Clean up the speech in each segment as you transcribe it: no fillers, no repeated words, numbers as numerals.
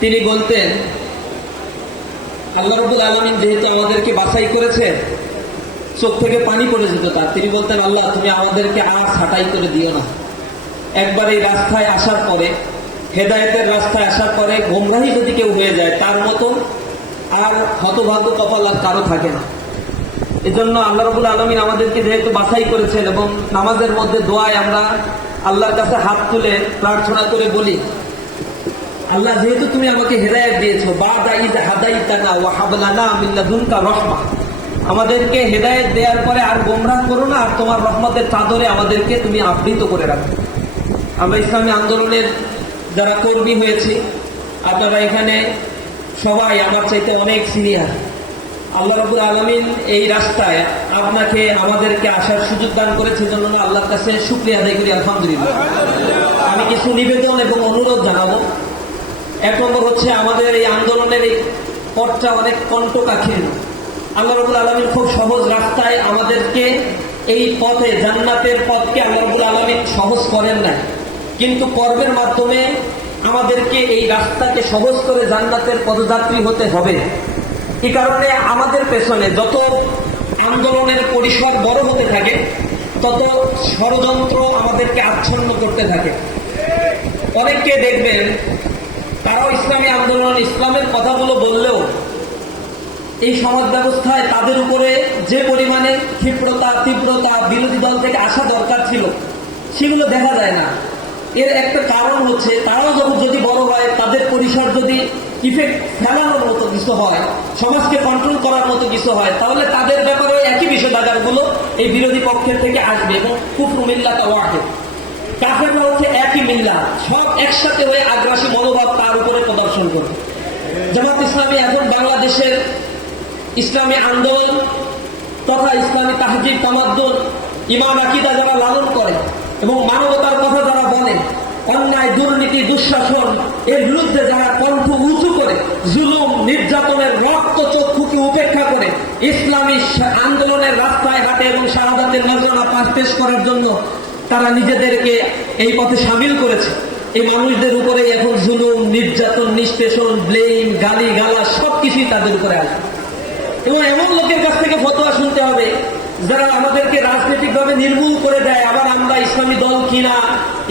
তিনি বলতেন, আল্লাহ রাব্বুল আলামিন যেহেতু আমাদেরকে বাছাই করেছে, চোখ থেকে পানি পড়ে যেত তার। তিনি বলতেন, আল্লাহ তুমি আমাদেরকে আর ছাঁটাই করে দিও না। একবার এই রাস্তায় আসার পরে, হেদায়েতের রাস্তায় আসার পরে গোমরাহি যদি কেউ হয়ে যায়, তার মতো আর হতভাগ্য কপাল আর কারো থাকে না। এজন্য আল্লাহ রাব্বুল আলামিন আমাদেরকে যেহেতু বাছাই করেছেন, এবং নামাজের মধ্যে দোয়ায় আমরা আল্লাহর কাছে হাত তুলে প্রার্থনা করে বলি, আল্লাহ যেহেতু তুমি আমাকে হেদায়েত দিয়েছো, বা'দা ইয হাদাইতানা ওয়া হাব লানা মিন লাদুনকা রাহমা, আমাদেরকে হেদায়েত দেওয়ার পরে আর গোমরাহ করো না, আর তোমার রহমতের চাদরে আমাদেরকে তুমি আবৃত করে রাখো। আমরা ইসলামী আন্দোলনের যারা কর্মী হয়েছি, আপনারা এখানে সবাই আমার চাইতে অনেক সিনিয়র। আল্লাহ রাব্বুল আলামিন এই রাস্তায় আপনাকে আমাদেরকে আসার সুযোগ দান করেছে, জন্য আল্লাহর কাছে শুকরিয়া আদায় করি, আলহামদুলিল্লাহ। আমি কিছু নিবেদন এবং অনুরোধ জানাবো। এক নম্বর হচ্ছে, আমাদের এই আন্দোলনের এই পথটা অনেক কণ্টকাকীর্ণ। আল্লাহ রাব্বুল আলামিন খুব সহজ রাস্তায় আমাদেরকে এই পথে, জান্নাতের পথকে আল্লাহ রাব্বুল আলামিন সহজ করেন না, কিন্তু পর্বের মাধ্যমে আমাদেরকে এই রাস্তাকে সহজ করে জান্নাতের পদযাত্রী হতে হবে। এই কারণে আমাদের পেছনে যত আন্দোলনের পরিসর বড় হতে থাকে, তত ষড়যন্ত্র আমাদেরকে আচ্ছন্ন করতে থাকে। অনেককে দেখবেন তারাও ইসলামী আন্দোলন, ইসলামের কথাগুলো বললেও এই সমাজ ব্যবস্থায় তাদের উপরে যে পরিমাণে তীব্রতা বিরোধী দল থেকে আসা দরকার ছিল, সেগুলো দেখা যায় না। এর একটা কারণ হচ্ছে, তারাও যদি বড় হয়, তাদের পরিসর যদি ইফেক্ট ফেলানোর মতো কিছু হয়, সমাজকে কন্ট্রোল করার মতো কিছু হয়, তাহলে তাদের ব্যাপারে একই বিষয়বাজারগুলো এই বিরোধী পক্ষের থেকে আসবে, এবং কুফরু মিল্লাত ওয়াহিদ, কাফেররা হচ্ছে একই মিল্লাত, সব একসাথে হয়ে আগ্রাসী মনোভাব তার উপরে প্রদর্শন করবে। জামাত ইসলামী এখন বাংলাদেশের ইসলামী আন্দোলন তথা ইসলামী তাহজিব তামাদ্দুন, ঈমান আকীদা যারা লালন করে এবং মানবতার কথা যারা বলে, অন্যায় দুর্নীতি দুঃশাসন এর বিরুদ্ধে যারা কণ্ঠ উঁচু করে, জুলুম নির্যাতনের রক্ত চক্ষুকে উপেক্ষা করে ইসলামী আন্দোলনের রাস্তায় ঘাটে এবং শাহাদাতের নজরানা পেশ করার জন্য তারা নিজেদেরকে এই পথে সামিল করেছে, এই মানুষদের উপরে এখন জুলুম নির্যাতন নিষ্পেষণ ব্লেম গালি গালা সবকিছুই তাদের উপরে আসে। এবং এমন লোকের কাছ থেকে ফতোয়া শুনতে হবে যারা আমাদেরকে রাজনৈতিকভাবে নির্মূল করে দেয়, আবার আমরা ইসলামী দল কিনা,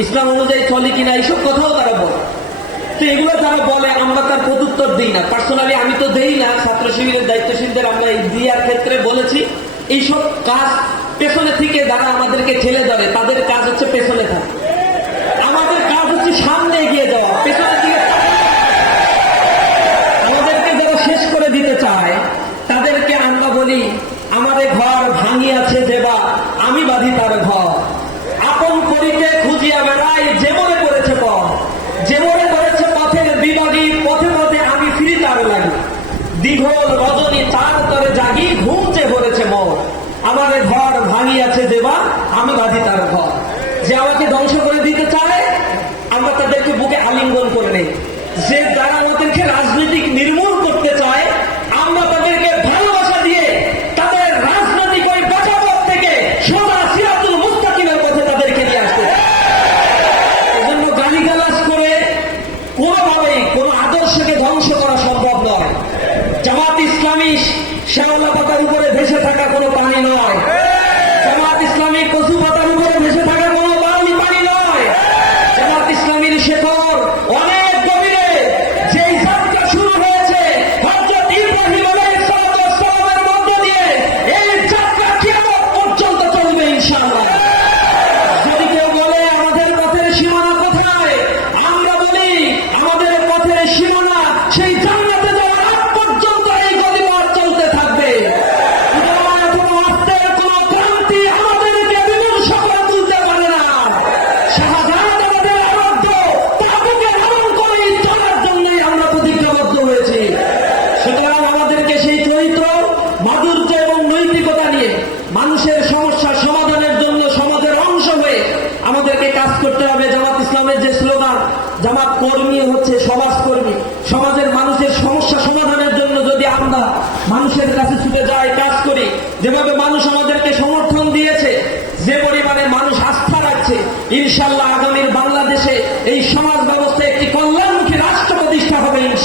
ইসলাম অনুযায়ী চলি কিনা, এইসব কথাও তারা বলে। তো এগুলো যারা বলে আমরা তার প্রত্যুত্তর দিই না। পার্সোনালি আমি তো দেই না, ছাত্র শিবিরের দায়িত্বশীলদের আমরা এই দিয়ার ক্ষেত্রে বলেছি, এইসব কাজ পেছনে থেকে যারা আমাদেরকে ঠেলে ধরে, তাদের কাজ হচ্ছে পেছনে থাকা, আমাদের কাজ হচ্ছে সামনে এগিয়ে যাওয়া। পেছনে থেকে আমাদেরকে যারা শেষ করে দিতে চায়, তাদেরকে আমরা বলি, আমাদের ঘর ভাঙিয়াছে দেবা, আমি বাঁধি তার ঘর, আপন করিতে খুঁজিয়া বেড়াই, যে মনে করেছে পথ, যে মনে করেছে পথের বিবাদী, পথে পথে আমি ফিরি তার লাগি, দীঘল রজনী তার তরে জাগি, ঘুমচে ভরেছে মন, আমাদের ঘর ভাঙিয়াছে দেবা, আমি বাঁধি তার ঘর। যে আমাকে ধ্বংস করে দিতে চায়, আমরা তাদেরকে বুকে আলিঙ্গন করে নেই। যে যারা আমাদেরকে রাজনৈতিক নির্মূল করতে চায়, আমরা তাদেরকে ভালোবাসা দিয়ে তাদের রাজনৈতিক ওই বেচাপথ থেকে সোজা সিরাতুল মুস্তাকিমের পথে তাদেরকে নিয়ে আসতে। এজন্য গালিগালাজ করে কোনোভাবেই কোনো আদর্শকে ধ্বংস করা সম্ভব নয়। জামাত ইসলামী শ্যাওলা পাতার উপরে ভেসে থাকা কোনো পানি নয়, জামাত ইসলামী কচু পাতার উপরে ভেসে থাকা কোনো পানি নয়। জামাত ইসলামীর শেখর অনেক গভীরে, যেই যাত্রা শুরু হয়েছে হযরত ইব্রাহিম আলাইহিস সালামের মধ্য দিয়ে, এই যাত্রা কিয়ামত পর্যন্ত চলবে ইনশাআল্লাহ। যদি কেউ বলে আমাদের পথের সীমানা কোথায়, আমরা বলি আমাদের পথের সীমানা সেই জান্নাতে যাওয়ার আগ পর্যন্ত এই গলিপথ চলতে থাকবে। কোনো আস্তের কোনো ক্রান্তি আমাদেরকে বিমর্ষ করে তুলতে পারে না। শাহজাহান আমাদের আবদ্ধ, তাবুকে লালন করে চলার জন্যই আমরা প্রতিজ্ঞাবদ্ধ হয়েছি। সুতরাং আমাদেরকে সেই চরিত্র, মাধুর্য এবং নৈতিকতা নিয়ে মানুষের সমস্যার সমাধানের জন্য সমাজের অংশ হয়ে আমাদেরকে কাজ করতে হবে। জামাত ইসলামের যে স্লোগান, জামাত কর্মী হচ্ছে সমাজকর্মী, সমাজের মানুষের সমস্যা সমাধানের জন্য যদি আমরা মানুষের কাছে ছুটে যাই, কাজ করি, যেভাবে মানুষ আমাদেরকে সমর্থন দিয়েছে, যে পরিমাণে মানুষ আস্থা রাখছে, ইনশাআল্লাহ আগামীর বাংলাদেশে এই সমাজ ব্যবস্থা একটি কল্যাণমুখী রাষ্ট্র প্রতিষ্ঠা হবে ইনশাআল্লাহ।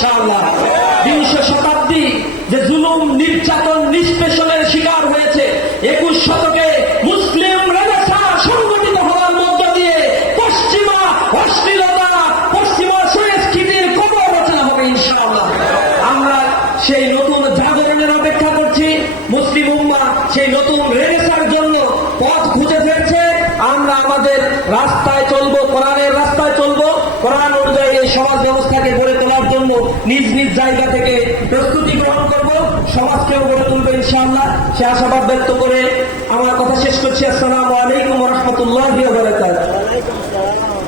নতুন রেনেসার জন্য পথ খুঁজে ফেলছে। আমরা আমাদের রাস্তায় চলবো, কোরআনের রাস্তায় চলবো, কোরআন অনুযায়ী এই সমাজ ব্যবস্থাকে গড়ে তোলার জন্য নিজ নিজ জায়গা থেকে প্রস্তুতি গ্রহণ করবো, সমাজকেও গড়ে তুলবো ইনশাআল্লাহ। সে আশাবাদ ব্যক্ত করে আমার কথা শেষ করছি। আসসালামু আলাইকুম ওয়া রাহমাতুল্লাহি ওয়া বারাকাতুহু।